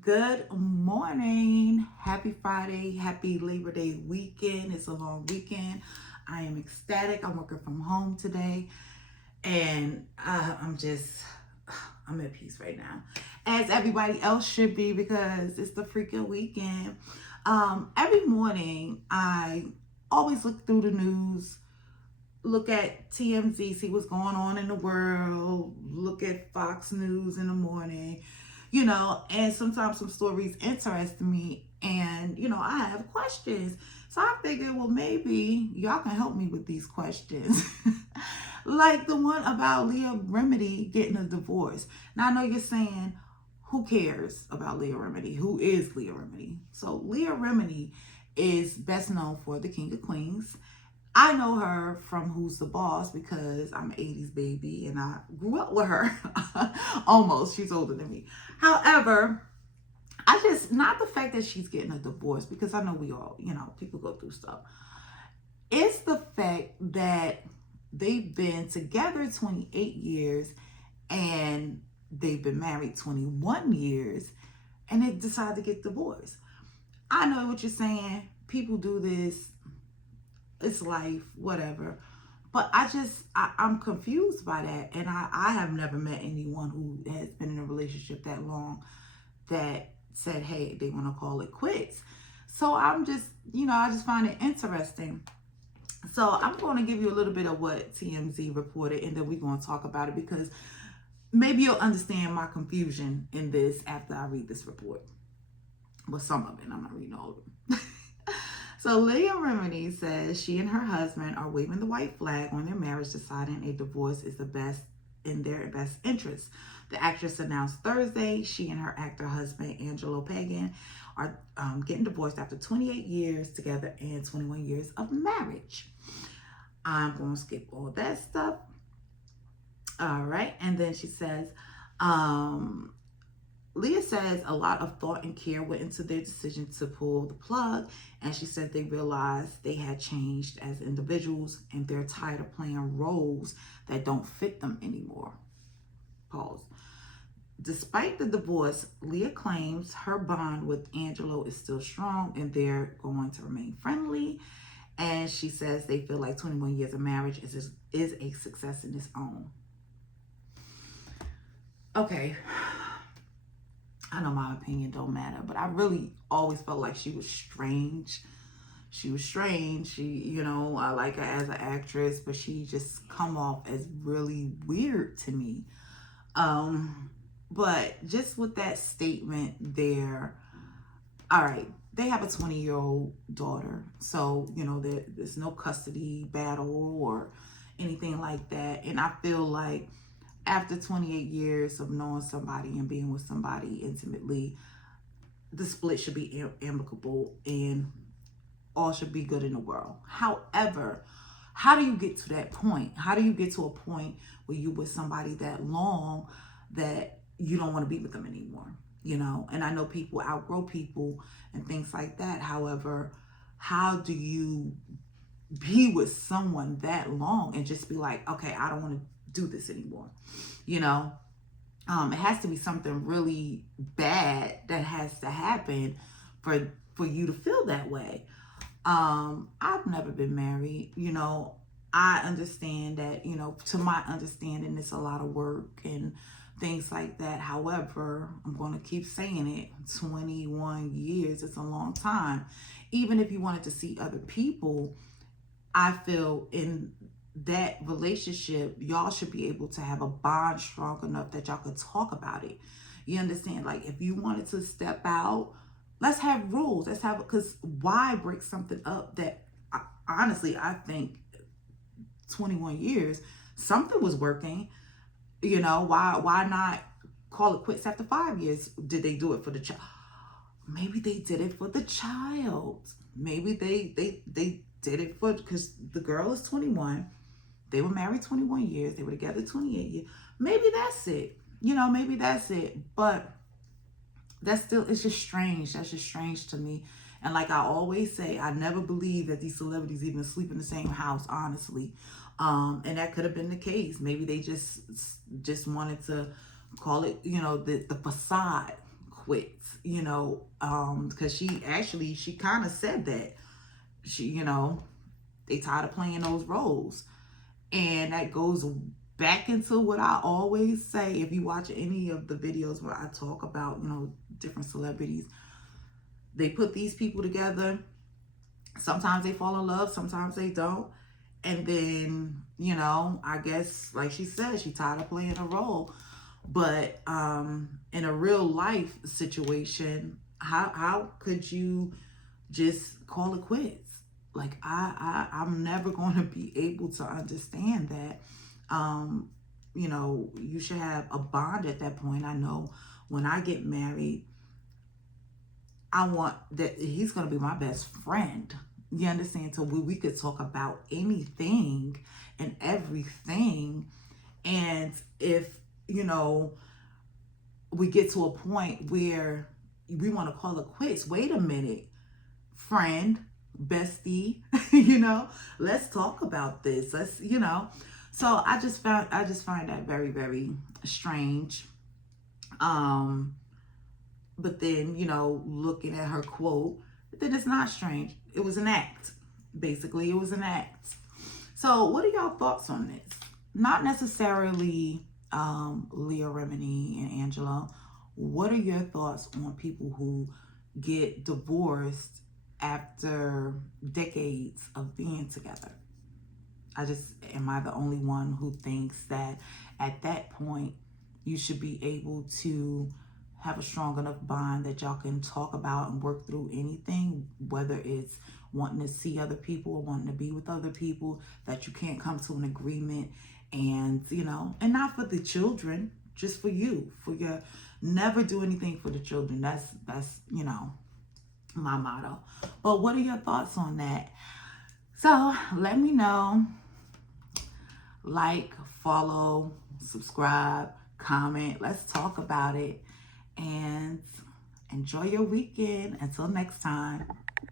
Good morning. Happy Friday. Happy Labor Day weekend. It's a long weekend. I am ecstatic. I'm working from home today and I'm at peace right now. As everybody else should be because it's the freaking weekend. Every morning I always look through the news, look at TMZ, see what's going on in the world, look at Fox News in the morning, and sometimes some stories interest me and, I have questions. So I figured, well, maybe y'all can help me with these questions. Like the one about Leah Remni getting a divorce. Now I know you're saying, who cares about Leah Remni? Who is Leah Remni? So Leah Remni is best known for the King of Queens. I know her from Who's the Boss because I'm an 80s baby and I grew up with her. Almost. She's older than me. However, not the fact that she's getting a divorce, because I know we all, people go through stuff. It's the fact that they've been together 28 years and they've been married 21 years and they decided to get divorced. I know what you're saying. People do this. It's life, whatever. But I'm confused by that. And I have never met anyone who has been in a relationship that long that said, hey, they want to call it quits. So I just find it interesting. So I'm going to give you a little bit of what TMZ reported, and then we're going to talk about it because maybe you'll understand my confusion in this after I read this report. Well, some of it. I'm not reading all of them. So Leah Remni says she and her husband are waving the white flag on their marriage, deciding a divorce is in their best interest. The actress announced Thursday she and her actor husband, Angelo Pagan, are getting divorced after 28 years together and 21 years of marriage. I'm going to skip all that stuff. All right. And then she says, Leah says a lot of thought and care went into their decision to pull the plug, and she said they realized they had changed as individuals and they're tired of playing roles that don't fit them anymore. Pause. Despite the divorce, Leah claims her bond with Angelo is still strong and they're going to remain friendly. And she says they feel like 21 years of marriage is a success in its own. Okay. I know my opinion don't matter, but I really always felt like she was strange. She was strange. I like her as an actress, but she just come off as really weird to me. But just with that statement there, all right, they have a 20-year-old daughter. So, there's no custody battle or anything like that. And I feel like after 28 years of knowing somebody and being with somebody intimately, the split should be amicable and all should be good in the world. However, how do you get to that point? How do you get to a point where you're with somebody that long that you don't want to be with them anymore? And I know people outgrow people and things like that. However, how do you be with someone that long and just be like, okay, I don't want to do this anymore? It has to be something really bad that has to happen for you to feel that way. I've never been married. I understand that, to my understanding, it's a lot of work and things like that. However, I'm going to keep saying it, 21 years, it's a long time. Even if you wanted to see other people, I feel in that relationship, y'all should be able to have a bond strong enough that y'all could talk about it. You understand? Like, if you wanted to step out, let's have rules. Because why break something up that, honestly, I think 21 years, something was working. Why not call it quits after 5 years? Did they do it for the child? Maybe they did it for the child. Maybe they did it because the girl is 21. They were married 21 years. They were together 28 years. Maybe that's it. Maybe that's it. But it's just strange. That's just strange to me. And like I always say, I never believe that these celebrities even sleep in the same house, honestly. And that could have been the case. Maybe they just wanted to call it, the facade, quits, because she kind of said that they tired of playing those roles. And that goes back into what I always say. If you watch any of the videos where I talk about, different celebrities, they put these people together. Sometimes they fall in love, sometimes they don't. And then, I guess, like she said, she tired of playing a role. But in a real life situation, how could you just call it quits? Like I'm never going to be able to understand that. You should have a bond at that point. I know when I get married, I want that he's going to be my best friend. You understand? So we could talk about anything and everything. And if, we get to a point where we want to call it quits, wait a minute, friend, bestie, let's talk about this. So I just find that very, very strange. But then, looking at her quote, then it's not strange. It was an act. Basically, it was an act. So what are y'all thoughts on this? Not necessarily Leah Remni and Angela. What are your thoughts on people who get divorced after decades of being together? Am I the only one who thinks that at that point you should be able to have a strong enough bond that y'all can talk about and work through anything, whether it's wanting to see other people or wanting to be with other people, that you can't come to an agreement and, and not for the children, just for you, never do anything for the children. That's, my motto. But what are your thoughts on that? So let me know. Like, follow, subscribe, comment. Let's talk about it. And enjoy your weekend. Until next time.